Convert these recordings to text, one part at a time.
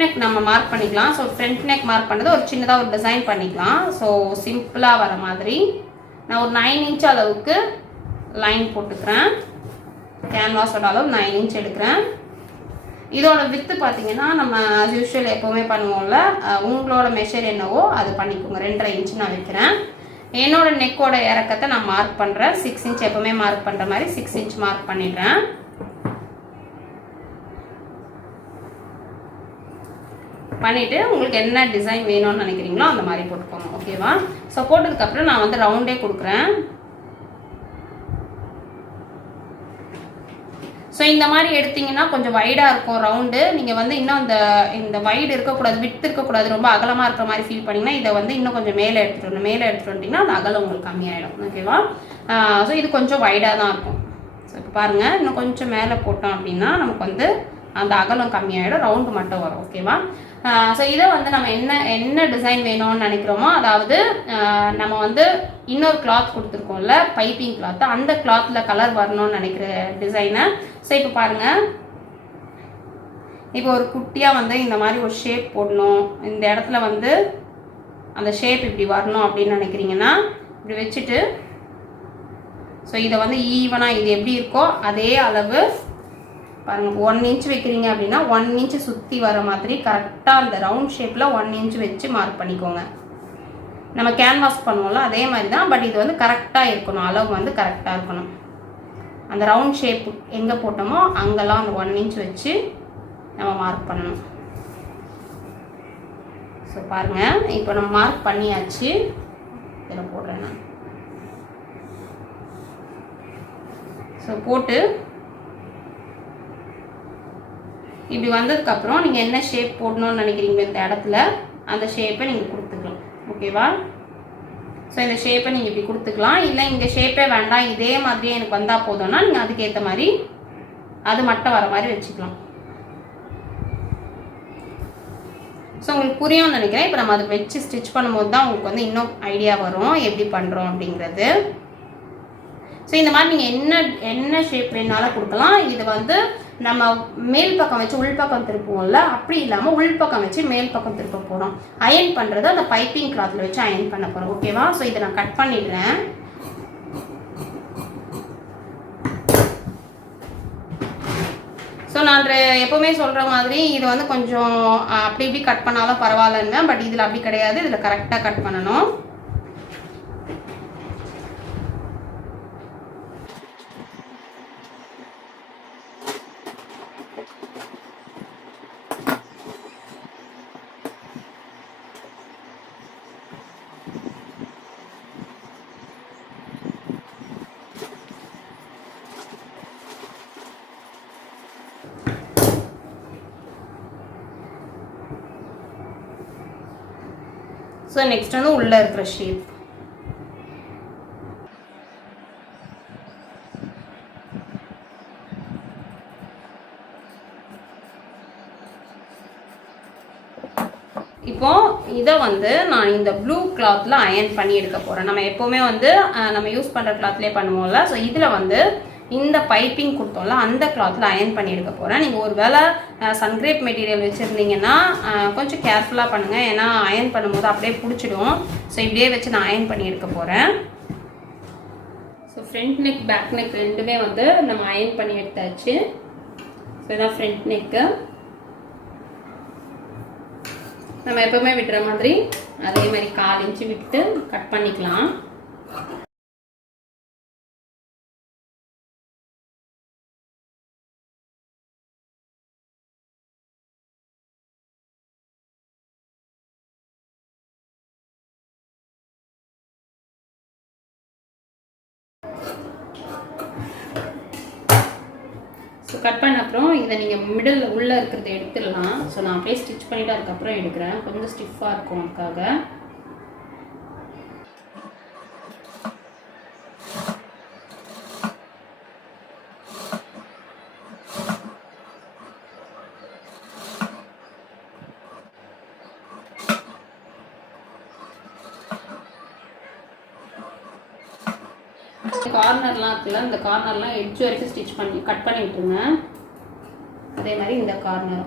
Neck நம்ம mark பண்ணிக்கலாம். So front neck mark பண்ணது ஒரு சின்னதாக ஒரு டிசைன் பண்ணிக்கலாம். ஸோ சிம்பிளாக வர மாதிரி நான் ஒரு 9 இன்ச் அளவுக்கு லைன் போட்டுக்கிறேன். கேன்வாஸோட அளவு 9 இன்ச் எடுக்கிறேன். இதோட வித்து பார்த்தீங்கன்னா நம்ம ஆஸ் யூஷுவல் எப்போவுமே பண்ணுவோம்ல, உங்களோட மெஷர் என்னவோ அது பண்ணிக்கோங்க. 2.5 இன்ச் நான் வைக்கிறேன். என்னோட நெக்கோட இறக்கத்தை நான் மார்க் பண்ணுறேன். 6 இன்ச் எப்போவுமே மார்க் பண்ணுற மாதிரி 6 இன்ச் மார்க் பண்ணிடுறேன். பண்ணிவிட்டு உங்களுக்கு என்ன டிசைன் வேணும்னு நினைக்கிறீங்களோ அந்த மாதிரி போட்டுக்கோங்க. ஓகேவா? ஸோ போட்டதுக்கப்புறம் நான் வந்து ரவுண்டே கொடுக்குறேன். ஸோ இந்த மாதிரி எடுத்தீங்கன்னா கொஞ்சம் வைடாக இருக்கும் ரவுண்டு. நீங்கள் வந்து இன்னும் இந்த வைடு இருக்கக்கூடாது, விட்டு இருக்கக்கூடாது, ரொம்ப அகலமாக இருக்கிற மாதிரி ஃபீல் பண்ணிங்கன்னா இதை வந்து இன்னும் கொஞ்சம் மேலே எடுத்துகிட்டு வரணும். மேலே எடுத்துகிட்டு வந்தீங்கன்னா அந்த அகலம் உங்களுக்கு கம்மியாயிடும். ஓகேவா? ஸோ இது கொஞ்சம் வைடாக தான் இருக்கும். ஸோ இப்போ பாருங்கள், இன்னும் கொஞ்சம் மேலே போட்டோம் அப்படின்னா நமக்கு வந்து அந்த அகலம் கம்மியாயிடும், ரவுண்டு மட்டும் வரும். ஓகேவா? ஸோ இதை வந்து நம்ம என்ன டிசைன் வேணும்னு நினைக்கிறோமோ, அதாவது நம்ம வந்து இன்னொரு கிளாத் கொடுத்துருக்கோம்ல பைப்பிங் கிளாத், அந்த கிளாத்தில் கலர் வரணும்னு நினைக்கிற டிசைனை. ஸோ இப்போ பாருங்கள், இப்போ ஒரு குட்டியாக வந்து இந்த மாதிரி ஒரு ஷேப் போடணும், இந்த இடத்துல வந்து அந்த ஷேப் இப்படி வரணும் அப்படின்னு நினைக்கிறீங்கன்னா இப்படி வச்சுட்டு, ஸோ இதை வந்து ஈவனாக இது எப்படி இருக்கோ அதே அளவு பாருங்கள் 1 இன்ச் வைக்கிறீங்க அப்படின்னா 1 இன்ச் சுற்றி வர மாதிரி கரெக்டாக அந்த ரவுண்ட் ஷேப்பில் 1 இன்ச் வச்சு மார்க் பண்ணிக்கோங்க. நம்ம கேன்வாஸ் பண்ணுவோம்ல அதே மாதிரி தான், பட் இது வந்து கரெக்டாக இருக்கணும், அளவு வந்து கரெக்டாக இருக்கணும். அந்த ரவுண்ட் ஷேப் எங்கே போட்டோமோ அங்கெல்லாம் அந்த 1 இன்ச் வச்சு நம்ம மார்க் பண்ணணும். ஸோ பாருங்கள், இப்போ நம்ம மார்க் பண்ணியாச்சு. இதில் போடுறேன் நான். ஸோ போட்டு இப்படி வந்ததுக்கப்புறம் நீங்கள் என்ன ஷேப் போடணும்னு நினைக்கிறீங்க இந்த இடத்துல அந்த ஷேப்பை நீங்கள் கொடுத்துக்கலாம். ஓகேவா? ஸோ இந்த ஷேப்பை நீங்கள் இப்படி கொடுத்துக்கலாம். இல்லை இந்த ஷேப்பே வேண்டாம், இதே மாதிரியே எனக்கு வந்தால் போதும்னா நீங்கள் அதுக்கேற்ற மாதிரி அது மட்டும் வர மாதிரி வச்சுக்கலாம். ஸோ உங்களுக்கு புரியும்னு நினைக்கிறேன். இப்போ நம்ம அதை வச்சு ஸ்டிச் பண்ணும்போது தான் உங்களுக்கு வந்து இன்னும் ஐடியா வரும் எப்படி பண்ணுறோம் அப்படிங்கிறது. ஸோ இந்த மாதிரி நீங்கள் என்ன ஷேப் வேணாலும் கொடுக்கலாம். இது வந்து நம்ம மேல் பக்கம் வச்சு உள்பக்கம் திருப்புவோம்ல, அப்படி இல்லாமல் உள்பக்கம் வச்சு மேல் பக்கம் திருப்ப போகிறோம். அயன் பண்ணுறது அந்த பைப்பிங் கிளாத்தில் வச்சு அயன் பண்ண போகிறோம். ஓகேவா? ஸோ இதை நான் கட் பண்ணிடுறேன். ஸோ நான் எப்போவுமே சொல்கிற மாதிரி இது வந்து கொஞ்சம் அப்படி இப்படி கட் பண்ணாலும் பரவாயில்லங்க, பட் இதில் அப்படி கிடையாது, இதில் கரெக்டாக கட் பண்ணணும். ஸோ நெக்ஸ்ட் வந்து உள்ளே இருக்கிற ஷேப். இப்போ இதை வந்து நான் இந்த ப்ளூ கிளாத்தில் அயன் பண்ணி எடுக்க போகிறேன். நம்ம எப்போவுமே வந்து நம்ம யூஸ் பண்ணுற கிளாத்லேயே பண்ணுவோம்ல, ஸோ இதில் வந்து இந்த பைப்பிங் கொடுத்தோம்ல அந்த கிளாத்தில் அயன் பண்ணி எடுக்க போகிறேன். நீங்கள் ஒரு வேளை சன்கிரேப் மெட்டீரியல் வச்சுருந்தீங்கன்னா கொஞ்சம் கேர்ஃபுல்லாக பண்ணுங்கள், ஏன்னா அயன் பண்ணும்போது அப்படியே பிடிச்சிடும். ஸோ இப்படியே வச்சு நான் அயன் பண்ணி எடுக்க போகிறேன். So front neck back neck ரெண்டுமே வந்து நம்ம அயன் பண்ணி எடுத்தாச்சு. ஸோ இதான் ஃப்ரண்ட் நெக்கு. நம்ம எப்பவுமே விட்டுற மாதிரி அதே மாதிரி 1/4 இன்ச்சு விட்டு கட் பண்ணிக்கலாம். ஸோ கட் பண்ண அப்புறம் இதை நீங்கள் மிடில் உள்ளே இருக்கிறத எடுத்துடலாம். ஸோ நான் அப்படியே ஸ்டிச் பண்ணிவிட்டு அதுக்கப்புறம் எடுக்கிறேன், கொஞ்சம் ஸ்டிஃபாக இருக்கும் அதுக்காக. கார்னர்லாம் இருக்குல்ல, இந்த கார்னர்லாம் எட்ஜ் வரைக்கும் ஸ்டிச் பண்ணி கட் பண்ணி விட்டுருங்க. அதே மாதிரி இந்த கார்னர்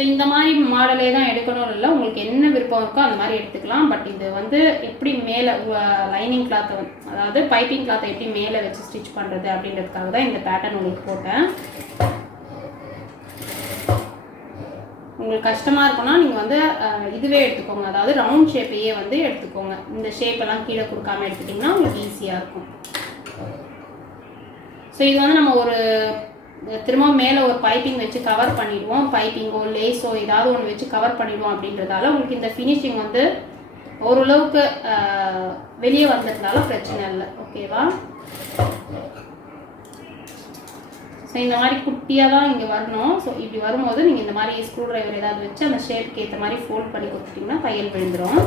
ஸோ இந்த மாதிரி மாடலே தான் எடுக்கணும்னு இல்லை, உங்களுக்கு என்ன விருப்பம் இருக்கோ அந்த மாதிரி எடுத்துக்கலாம். பட் இது வந்து எப்படி மேலே லைனிங் கிளாத்தை அதாவது பைப்பிங் கிளாத்தை எப்படி மேலே வச்சு ஸ்டிச் பண்ணுறது அப்படின்றதுக்காக தான் இந்த பேட்டர்ன் உங்களுக்கு போட்டேன். உங்களுக்கு கஷ்டமாக இருக்கும்னா நீங்கள் வந்து இதுவே எடுத்துக்கோங்க, அதாவது ரவுண்ட் ஷேப்பையே வந்து எடுத்துக்கோங்க. இந்த ஷேப்பெல்லாம் கீழே கொடுக்காம எடுத்துட்டிங்கன்னா உங்களுக்கு ஈஸியாக இருக்கும். ஸோ இது வந்து நம்ம ஒரு திரும்ப மேலே ஒரு பைப்பிங் வச்சு கவர் பண்ணிடுவோம், பைப்பிங்கோ லேஸோ ஏதாவது ஒன்று வச்சு கவர் பண்ணிடுவோம். அப்படின்றதால உங்களுக்கு இந்த ஃபினிஷிங் வந்து ஓரளவுக்கு வெளியே வந்ததுனால பிரச்சனை இல்லை. ஓகேவா? ஸோ இந்த மாதிரி குட்டியாக தான் இங்கே வரணும். ஸோ இப்படி வரும்போது நீங்கள் இந்த மாதிரி ஸ்க்ரூ ட்ரைவர் ஏதாவது வச்சு அந்த ஷேப்புக்கு ஏற்ற மாதிரி ஃபோல்ட் பண்ணி கொடுத்துட்டிங்கன்னா தையல் விழுந்துடும்.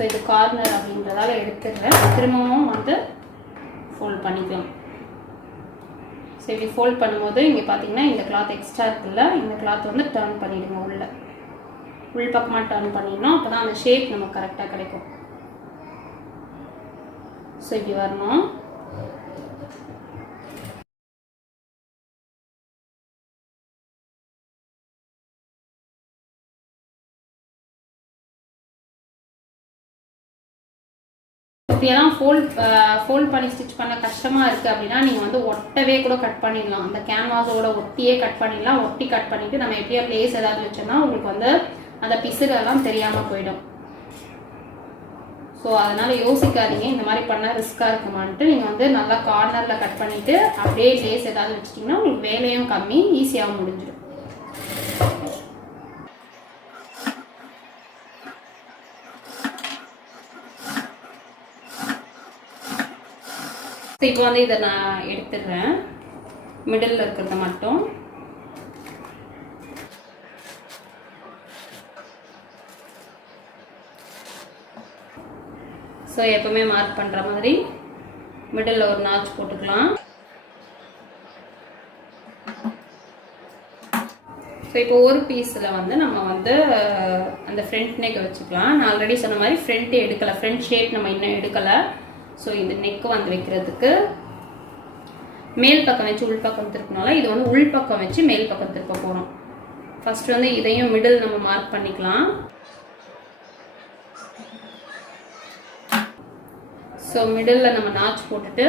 ஸோ இது கார்னர் அப்படின்றதால எடுத்துக்கிறேன். திரும்பவும் வந்து ஃபோல்ட் பண்ணிக்கலாம். ஸோ இப்படி ஃபோல்ட் பண்ணும்போது இங்கே பார்த்தீங்கன்னா இந்த கிளாத் எக்ஸ்ட்ரா இருக்குல்ல, இந்த கிளாத் வந்து டர்ன் பண்ணிவிடுங்க, உள் பக்கமாக டர்ன் பண்ணிடணும். அப்போ தான் அந்த ஷேப் நமக்கு கரெக்டாக கிடைக்கும். ஸோ இப்படி வரணும். இப்படியெல்லாம் ஃபோல்ட் பண்ணி ஸ்டிச் பண்ண கஷ்டமாக இருக்குது அப்படின்னா நீங்கள் வந்து ஒட்டவே கூட கட் பண்ணிடலாம். அந்த கேன்வாஸோட ஒட்டியே கட் பண்ணிடலாம். ஒட்டி கட் பண்ணிவிட்டு நம்ம எப்படியா லேஸ் ஏதாவது வச்சோம்னா உங்களுக்கு வந்து அந்த பிசுறெல்லாம் தெரியாமல் போயிடும். ஸோ அதனால் யோசிக்காதீங்க, இந்த மாதிரி பண்ணால் ரிஸ்க்காக இருக்குமான்ட்டு. நீங்கள் வந்து நல்லா கார்னரில் கட் பண்ணிவிட்டு அப்படியே லேஸ் ஏதாவது வச்சிட்டிங்கன்னா உங்களுக்கு வேலையும் கம்மி, ஈஸியாக முடிஞ்சிடும். ஸோ இப்போ வந்து இதை நான் எடுத்துடுறேன், மிடில் இருக்கிறத மட்டும். ஸோ எப்பவுமே மார்க் பண்ணுற மாதிரி மிடில் ஒரு நாச் போட்டுக்கலாம். ஸோ இப்போ ஒரு பீஸில் வந்து நம்ம வந்து அந்த ஃப்ரண்ட் நெக் வச்சுக்கலாம். நான் ஆல்ரெடி சொன்ன மாதிரி ஃப்ரண்ட்டு எடுக்கலை, ஃப்ரண்ட் ஷேப் நம்ம இன்னும் எடுக்கலை. ஸோ இந்த நெக்கு வந்து வைக்கிறதுக்கு மேல் பக்கம் வச்சு உள் பக்கம் திருப்பினால இது வந்து உள் பக்கம் வச்சு மேல் பக்கம் திருப்ப போகிறோம். ஃபர்ஸ்ட் வந்து இதையும் மிடில் நம்ம மார்க் பண்ணிக்கலாம். ஸோ மிடில் நம்ம நாச் போட்டுட்டு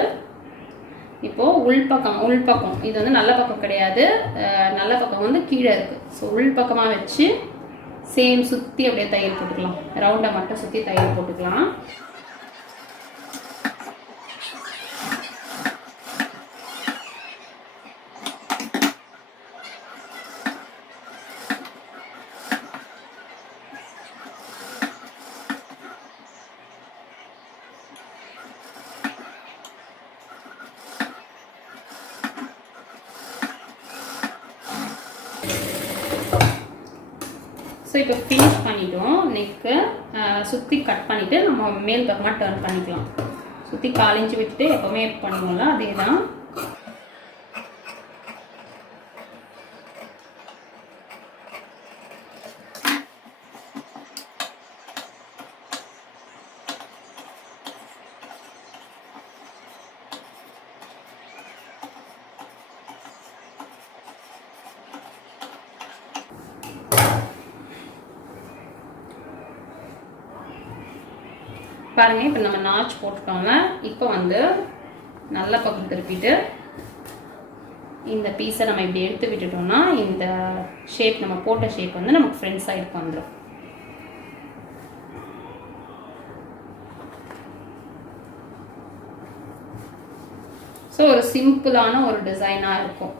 இப்போது உள் பக்கம் இது வந்து நல்ல பக்கம் கிடையாது, நல்ல பக்கம் வந்து கீழே இருக்குது. ஸோ உள் பக்கமாக வச்சு சேம் சுற்றி அப்படியே தையல் போட்டுக்கலாம், ரவுண்டை மட்டும் சுற்றி தையல் போட்டுக்கலாம். ஸோ இப்போ ஃபினிஷ் பண்ணிட்டோம். நெக்கு சுற்றி கட் பண்ணிவிட்டு நம்ம மேல் பக்கமாக டர்ன் பண்ணிக்கலாம். சுற்றி 4 இன்ச்சு விட்டுட்டு எப்போவுமே பண்ணுவோம்ல அதே தான். பாருங்க, இப்போ நம்ம நாச் போட்டுட்டோம்னா இப்போ வந்து நல்ல பக்கம் திருப்பிட்டு இந்த பீஸை நம்ம இப்படி எடுத்து விட்டுட்டோம்னா இந்த ஷேப் நம்ம போட்ட ஷேப் வந்து நமக்கு ஃப்ரண்ட் சைடுக்கு வந்துடும். ஸோ ஒரு சிம்பிளான ஒரு டிசைனாக இருக்கும்.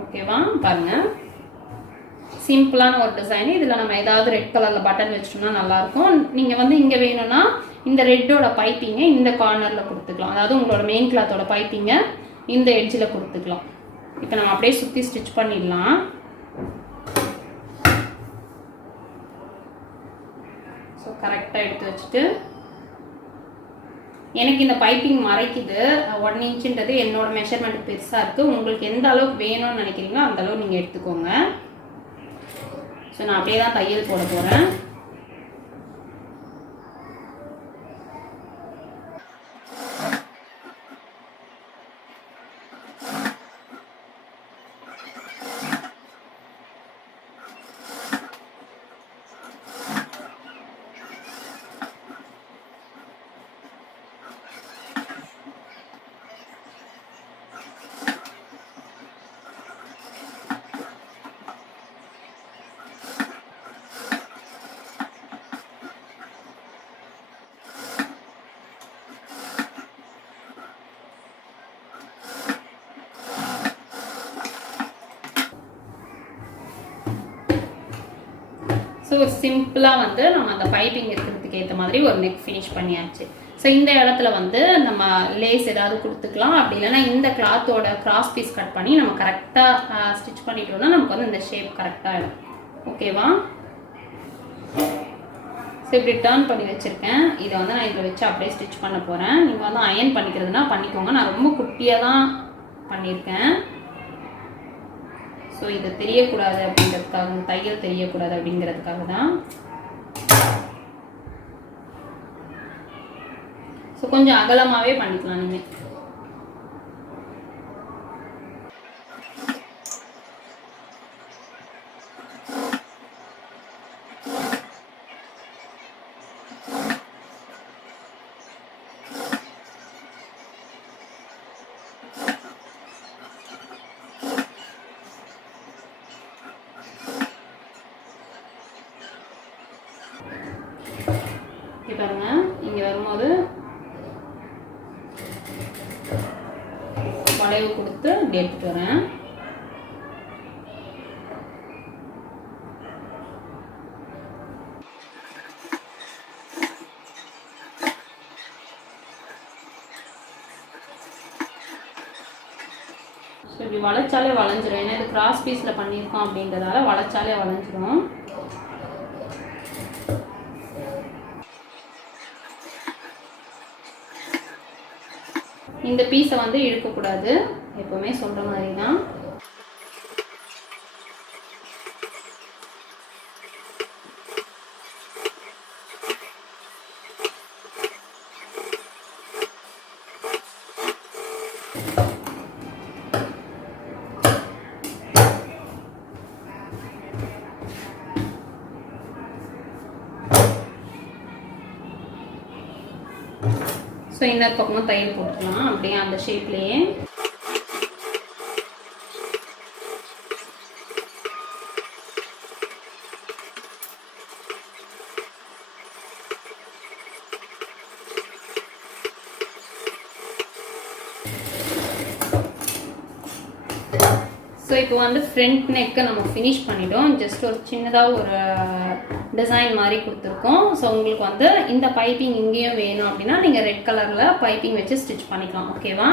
ஓகேவா? பாருங்க, சிம்பிளான ஒரு டிசைன். இதில் நம்ம ஏதாவது ரெட் கலரில் பட்டன் வச்சிட்டோம்னா நல்லாயிருக்கும். நீங்கள் வந்து இங்கே வேணும்னா இந்த ரெட்டோட பைப்பிங்கை இந்த கார்னரில் கொடுத்துக்கலாம், அதாவது உங்களோட மெயின் கிளாத்தோட பைப்பிங்கை இந்த எட்ஜில் கொடுத்துக்கலாம். இப்போ நம்ம அப்படியே சுற்றி ஸ்டிச் பண்ணிடலாம். ஸோ கரெக்டாக எடுத்து வச்சுட்டு, எனக்கு இந்த பைப்பிங் மறைக்குது 1 இன்ச்சுன்றது என்னோட மெஷர்மெண்ட் பெருசாக இருக்குது. உங்களுக்கு எந்த அளவுக்கு வேணும்னு நினைக்கிறீங்களோ அந்த அளவு நீங்கள் எடுத்துக்கோங்க. ஸோ நான் அப்படியே தான் தையல் போட போகிறேன். ஸோ சிம்பிளாக வந்து நம்ம அந்த பைப்பிங் இருக்கிறதுக்கு ஏற்ற மாதிரி ஒரு நெக் ஃபினிஷ் பண்ணியாச்சு. ஸோ இந்த இடத்துல வந்து நம்ம லேஸ் ஏதாவது கொடுத்துக்கலாம். அப்படி இல்லைன்னா இந்த கிளாத்தோட கிராஸ் பீஸ் கட் பண்ணி நம்ம கரெக்டாக ஸ்டிச் பண்ணிட்டோம்னா நமக்கு வந்து இந்த ஷேப் கரெக்டாக இருக்கும். ஓகேவா? ஸோ இப்படி டர்ன் பண்ணி வச்சுருக்கேன். இதை வந்து நான் இதில் வச்சு அப்படியே ஸ்டிச் பண்ண போகிறேன். நீங்கள் வந்து அயன் பண்ணிக்கிறதுனா பண்ணிக்கோங்க. நான் ரொம்ப குட்டியாக தான் பண்ணியிருக்கேன். ஸோ இது தெரியக்கூடாது அப்படிங்கிறதுக்காக, தையல் தெரியக்கூடாது அப்படிங்கிறதுக்காக தான். ஸோ கொஞ்சம் அகலமாகவே பண்ணிக்கலாம் நீங்கள். பாருங்க, இங்கே வரும்போது வளைவு கொடுத்து இப்படி எடுத்துட்டு வரேன். ஸோ இப்படி வளைச்சாலே வளைஞ்சிரும். ஏன்னா இது கிராஸ் பீஸில் பண்ணியிருக்கோம் அப்படின்றதால வளைச்சாலே வளைஞ்சிரும். இந்த பீஸை வந்து இழுக்கக்கூடாது, எப்பவுமே சொல்கிற மாதிரி தான். ஸோ இந்த பக்கமும் தையல் போட்டுக்கலாம் அப்படியே அந்த ஷேப்லேயே. ஸோ இப்போ வந்து ஃப்ரண்ட் நெக்கை நம்ம ஃபினிஷ் பண்ணிட்டோம். ஜஸ்ட் ஒரு சின்னதாக ஒரு டிசைன் மாதிரி கொடுத்துருக்கோம். ஸோ உங்களுக்கு வந்து இந்த பைப்பிங் இங்கேயும் வேணும் அப்படின்னா நீங்கள் ரெட் கலரில் பைப்பிங் வச்சு ஸ்டிச் பண்ணிக்கலாம். ஓகேவா?